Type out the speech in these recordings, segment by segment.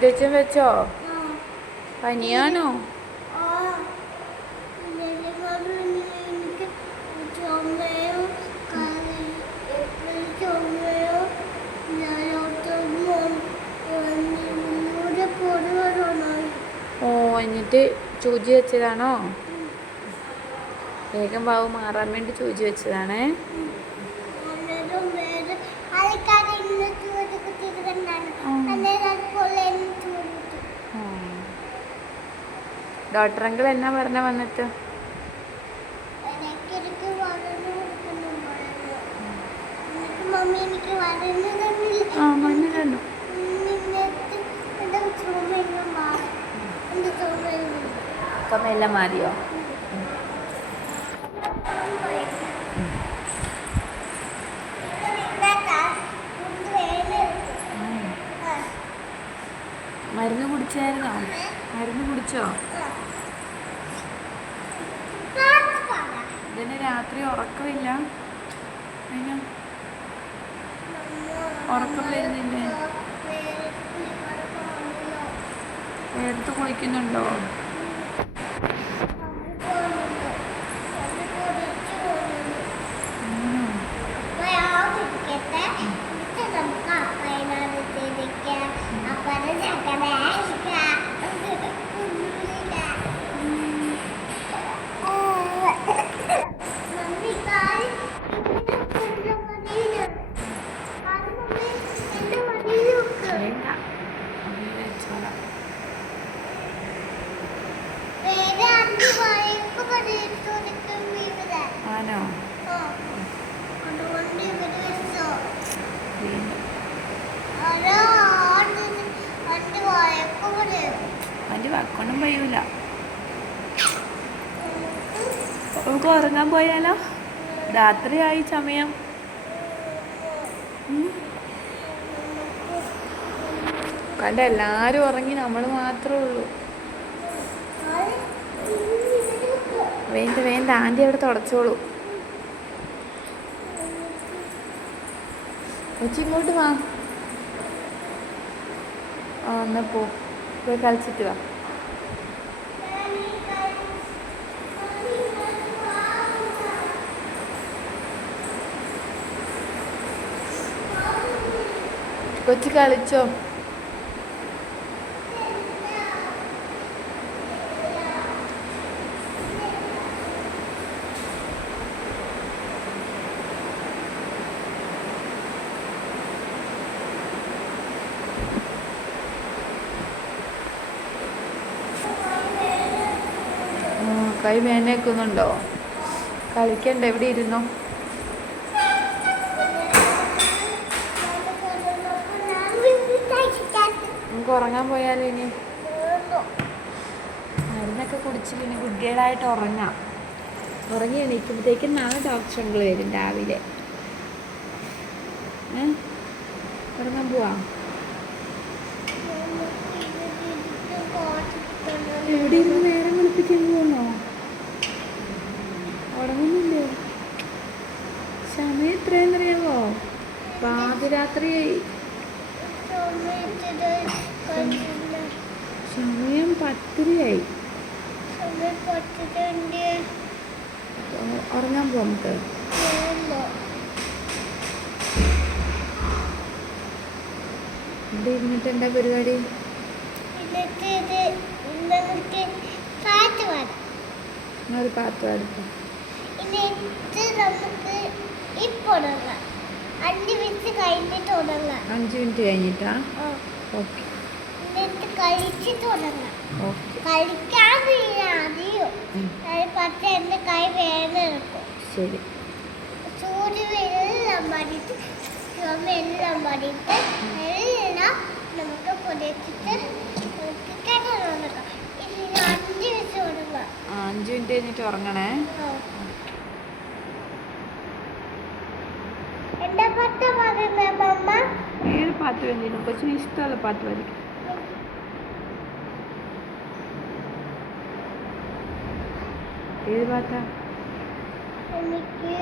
ബാൻഡേജും വെച്ചോ? പനിയാണോ? ഓ, എന്നിട്ട് സൂചി വെച്ചതാണോ? വേഗം വാവ് മാറാൻ വേണ്ടി സൂചി വെച്ചതാണേ. ഡോക്ടർ അങ്കിൾ എന്നാ പറഞ്ഞ വന്നിട്ട്? മഞ്ഞ തന്നു. എല്ലാം മാറിയോ? മരുന്ന് കുടിച്ചായിരുന്നോ? മരുന്ന് കുടിച്ചോ? ഇതിന് രാത്രി ഉറക്കമില്ല? ഉറക്കം വരുന്നില്ലേ? വേർത്ത് കുളിക്കുന്നുണ്ടോ? ആണോ? അതിൻ്റെ വാക്കൊന്നും കഴിയൂല. നമുക്ക് ഉറങ്ങാൻ പോയാലോ? രാത്രിയായി സമയം. കണ്ട എല്ലാരും ഉറങ്ങി, നമ്മൾ മാത്രമേ ഉള്ളൂ. വേണ്ട വേണ്ട, ആൻറ്റി അവിടെ തുടച്ചോളൂ. കൊച്ചി ഇങ്ങോട്ട് വാ. എന്നാ പോയി കളിച്ചിട്ട് വാ. കൊച്ചി കളിച്ചോ? കൈ വേനേക്കുന്നുണ്ടോ? കളിക്കണ്ട, എവിടെ ഇരുന്നോ? നമുക്ക് ഉറങ്ങാൻ പോയാലോ? ഇനി മരുന്നൊക്കെ കുടിച്ചിട്ട് ഇനി ഗുഡ്ഗേഡായിട്ട് ഉറങ്ങാം. ഉറങ്ങി എണീക്കുമ്പോഴത്തേക്കും നാളെ ഡോക്ടർ അങ്കിൾ വരും രാവിലെ. ഉറങ്ങാൻ പോവാ? എവിടെ ഇരുന്ന് നേരം വിളിപ്പിക്കാൻ പോകണോ? ഉറങ്ങുന്നില്ലേ? സമയം എത്രയെന്നറിയാമോ? പാതിരാത്രിയായി. സമയം 10:30. ഉറങ്ങാൻ പോവാം നമുക്ക്. ഇവിടെ ഇരുന്നിട്ട് എന്താ പരിപാടി? ഒരു പാട്ട് പാടും. 5 മിനിറ്റ് കഴിഞ്ഞിട്ടാ? ഓക്കെ. ശരി. നമുക്ക് 5 മിനിറ്റ് കഴിഞ്ഞിട്ട് ഉറങ്ങണേ. ഏത് പാട്ട് വേണ്ടിയിരുന്നു? കൊച്ചിന് ഇഷ്ടമുള്ള പാട്ട് പാടിക്കും. ഏത് പാട്ടാ? എനിക്ക്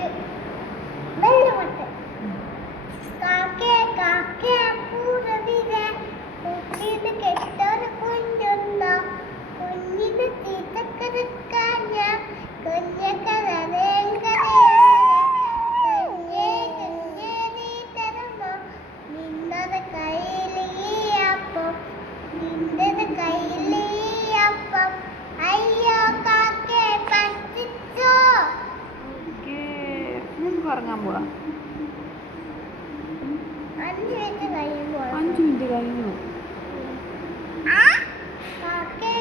കാക്കേ പൂരവിരെ 5 മിനിറ്റ് കഴിയുമ്പോൾ 5 മിനിറ്റ് കഴിഞ്ഞു. കാക്കേ